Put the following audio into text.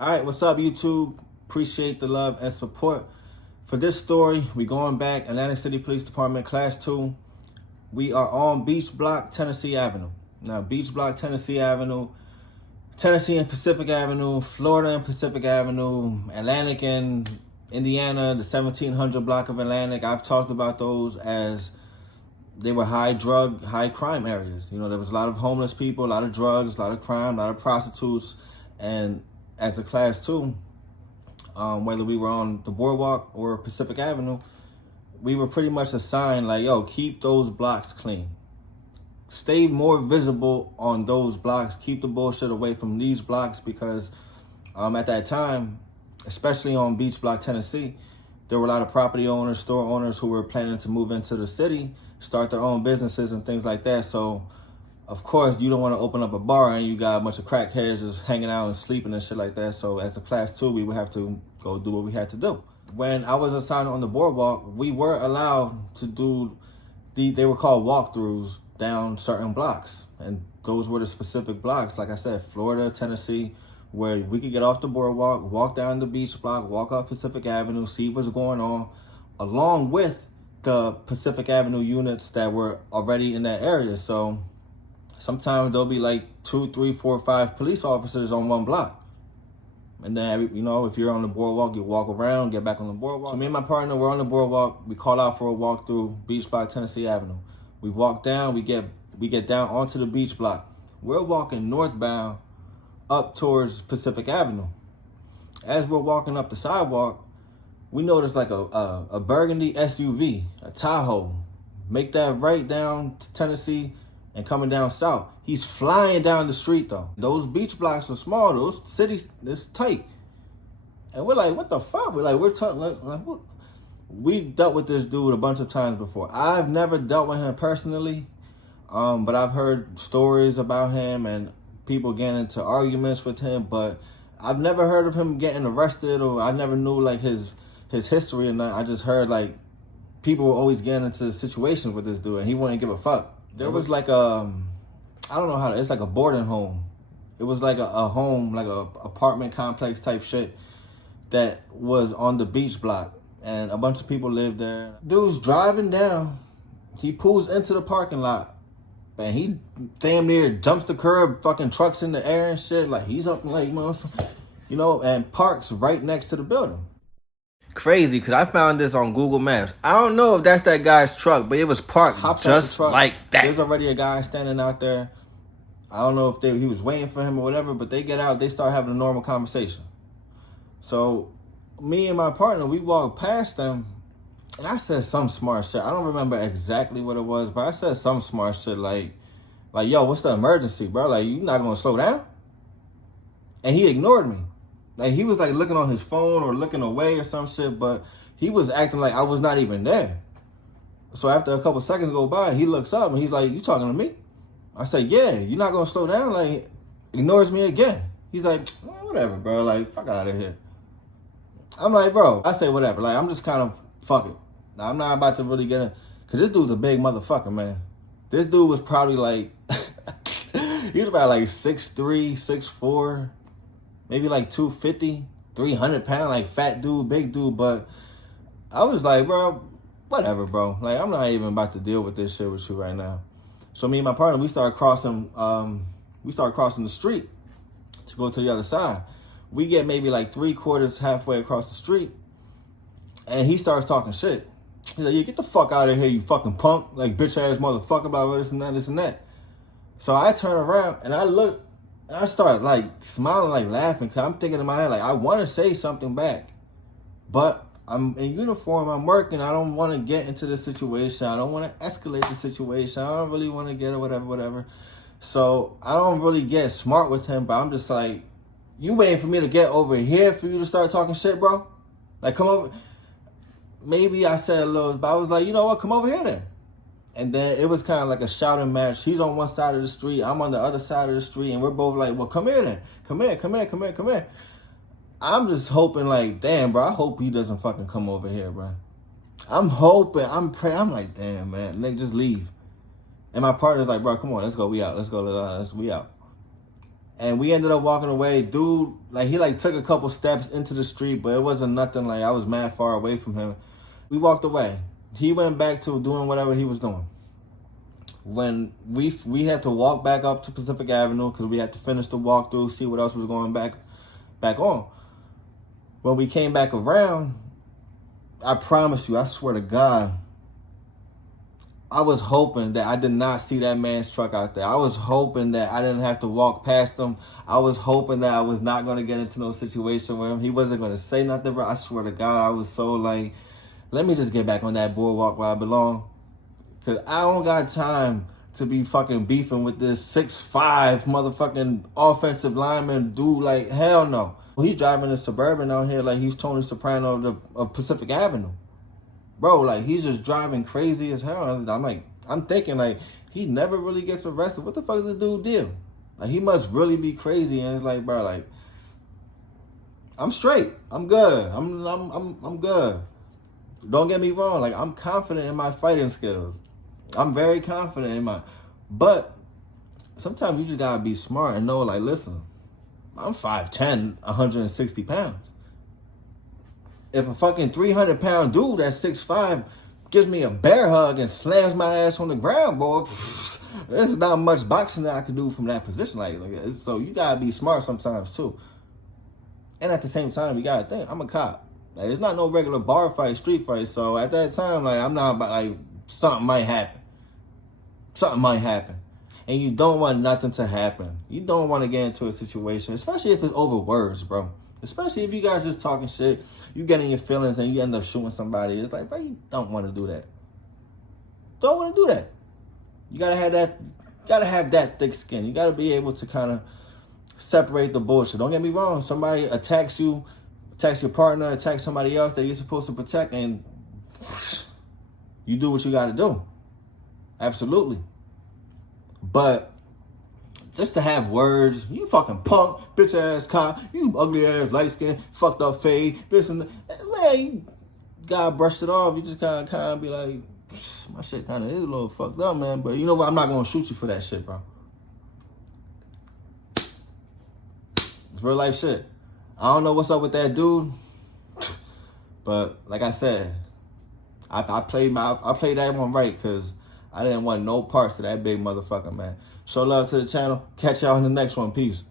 All right, what's up, YouTube? Appreciate the love and support. For this story, we going back, Atlantic City Police Department, Class 2. We are on Beach Block, Tennessee Avenue. Now, Beach Block, Tennessee Avenue, Tennessee and Pacific Avenue, Florida and Pacific Avenue, Atlantic and Indiana, the 1700 block of Atlantic. I've talked about those as they were high drug, high crime areas. You know, there was a lot of homeless people, a lot of drugs, a lot of crime, a lot of prostitutes, and as a Class 2, whether we were on the boardwalk or Pacific Avenue, we were pretty much assigned like, yo, keep those blocks clean. Stay more visible on those blocks. Keep the bullshit away from these blocks because at that time, especially on Beach Block, Tennessee, there were a lot of property owners, store owners who were planning to move into the city, start their own businesses and things like that. So of course, you don't want to open up a bar and you got a bunch of crackheads just hanging out and sleeping and shit like that. So as a Class 2, we would have to go do what we had to do. When I was assigned on the boardwalk, we were allowed to do, they were called walkthroughs down certain blocks. And those were the specific blocks, like I said, Florida, Tennessee, where we could get off the boardwalk, walk down the beach block, walk up Pacific Avenue, see what's going on, along with the Pacific Avenue units that were already in that area. So sometimes there'll be like 2, 3, 4, 5 police officers on one block. And then, you know, if you're on the boardwalk, you walk around, get back on the boardwalk. So me and my partner were on the boardwalk. We call out for a walk through Beach Block, Tennessee Avenue. We walk down, we get down onto the beach block. We're walking northbound up towards Pacific Avenue. As we're walking up the sidewalk, we notice like a burgundy SUV, a Tahoe. Make that right down to Tennessee and coming down south. He's flying down the street though. Those beach blocks are small, those cities, it's tight. And we're like, what the fuck? We're talking like what? We dealt with this dude a bunch of times before. I've never dealt with him personally, but I've heard stories about him and people getting into arguments with him, but I've never heard of him getting arrested, or I never knew like his history, and I just heard like people were always getting into situations with this dude and he wouldn't give a fuck. There was like I don't know how it's like a boarding home. It was like a home, like a apartment complex type shit that was on the beach block, and a bunch of people lived there. Dude's driving down, he pulls into the parking lot, and he damn near jumps the curb, fucking trucks in the air and shit, like he's up like, you know, and parks right next to the building. Crazy, because I found this on Google Maps. I don't know if that's that guy's truck, but it was parked just like that. There's already a guy standing out there. I don't know if he was waiting for him or whatever, but they get out, they start having a normal conversation. So me and my partner, we walked past them, and I said some smart shit. I don't remember exactly what it was, but I said some smart shit like, yo, what's the emergency, bro? Like, you not gonna slow down? And he ignored me. Like, he was like looking on his phone or looking away or some shit, but he was acting like I was not even there. So after a couple seconds go by, he looks up and he's like, you talking to me? I said, yeah, you're not gonna slow down? Like, ignores me again. He's like, whatever, bro, like, fuck out of here. I'm like, bro, I say whatever, like, I'm just kind of, fuck it. Now, I'm not about to really get in, because this dude's a big motherfucker, man. This dude was probably like, he was about like 6'3", 6'4", maybe like 250, 300 pound, like fat dude, big dude. But I was like, bro, whatever, bro. Like, I'm not even about to deal with this shit with you right now. So me and my partner, we started crossing the street to go to the other side. We get maybe like 3/4 halfway across the street, and he starts talking shit. He's like, yeah, get the fuck out of here, you fucking punk. Like, bitch ass motherfucker about this and that, this and that. So I turn around and I look, and I start like smiling, like laughing, because I'm thinking in my head, like, I want to say something back, but I'm in uniform, I'm working, I don't want to get into the situation, I don't want to escalate the situation, I don't really want to get it, whatever. So I don't really get smart with him, but I'm just like, you waiting for me to get over here for you to start talking shit, bro? Like, come over. Maybe I said a little, but I was like, you know what, come over here then. And then it was kind of like a shouting match. He's on one side of the street, I'm on the other side of the street, and we're both like, well, come here then. Come here. I'm just hoping, like, damn, bro, I hope he doesn't fucking come over here, bro. I'm hoping, I'm praying, I'm like, damn, man, nigga, just leave. And my partner's like, bro, come on, let's go, we out, we out. And we ended up walking away. Dude, like, he, like, took a couple steps into the street, but it wasn't nothing, like, I was mad far away from him. We walked away. He went back to doing whatever he was doing. When we had to walk back up to Pacific Avenue because we had to finish the walkthrough, see what else was going back on. When we came back around, I promise you, I swear to God, I was hoping that I did not see that man's truck out there. I was hoping that I didn't have to walk past him. I was hoping that I was not going to get into no situation with him. He wasn't going to say nothing, bro. I swear to God, I was so like, let me just get back on that boardwalk where I belong. Because I don't got time to be fucking beefing with this 6'5" motherfucking offensive lineman dude. Like, hell no. He's driving a Suburban out here like he's Tony Soprano of Pacific Avenue. Bro, like, he's just driving crazy as hell. I'm thinking, like, he never really gets arrested. What the fuck does this dude do? Like, he must really be crazy. And it's like, bro, like, I'm straight. I'm good. I'm good. Don't get me wrong. Like, I'm confident in my fighting skills. I'm very confident in but sometimes you just gotta be smart and know, like, listen, I'm 5'10", 160 pounds. If a fucking 300-pound dude that's 6'5" gives me a bear hug and slams my ass on the ground, boy, there's not much boxing that I can do from that position. Like, so you gotta be smart sometimes too. And at the same time, you gotta think, I'm a cop. Like, it's not no regular bar fight, street fight. So at that time, like, I'm not about, like, something might happen. Something might happen. And you don't want nothing to happen. You don't want to get into a situation, especially if it's over words, bro. Especially if you guys just talking shit, you get in your feelings and you end up shooting somebody. It's like, bro, you don't want to do that. Don't want to do that. You gotta have that thick skin. You gotta be able to kind of separate the bullshit. Don't get me wrong. Somebody attacks you, attacks your partner, attacks somebody else that you're supposed to protect, and you do what you gotta do. Absolutely. But just to have words, you fucking punk, bitch ass cop, you ugly ass light skin, fucked up fade, this and that. Man, you gotta brush it off. You just kind of be like, my shit kind of is a little fucked up, man. But you know what? I'm not gonna shoot you for that shit, bro. It's real life shit. I don't know what's up with that dude, but like I said, I played that one right because I didn't want no parts of that big motherfucker, man. Show love to the channel. Catch y'all in the next one. Peace.